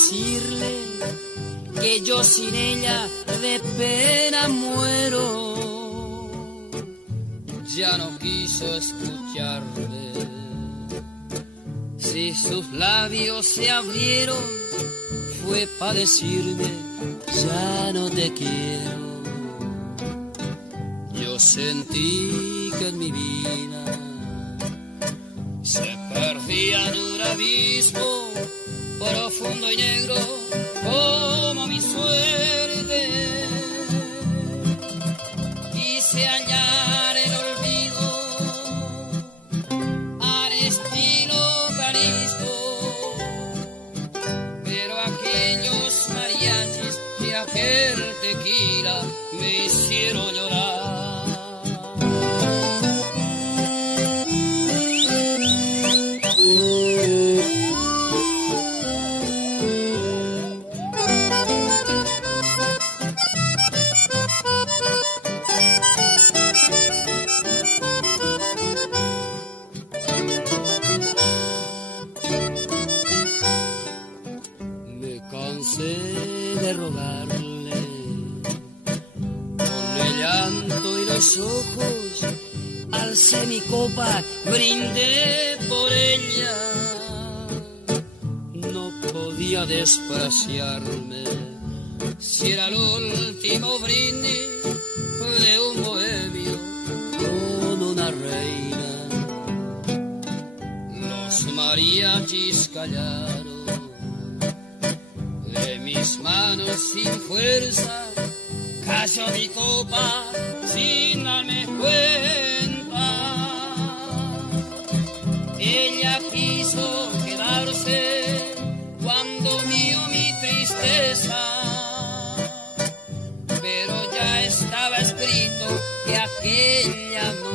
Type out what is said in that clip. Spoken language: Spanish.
decirle que yo sin ella de pena muero. Ya no quiso escucharme. Si sus labios se abrieron, fue para decirme, ya no te quiero. Yo sentí que en mi vida se perdía en un abismo profundo y negro como mi suerte. Quise hallar el olvido al estilo Jalisco, pero aquellos mariachis y aquel tequila me hicieron llorar. De rogarle con el llanto y los ojos, alcé mi copa, brindé por ella. No podía despreciarme si era el último brindis de un bohemio con una reina. Los mariachis callaron, mis manos sin fuerza, cayó mi copa sin darme cuenta. Ella quiso quedarse cuando vio mi tristeza, pero ya estaba escrito que aquella noche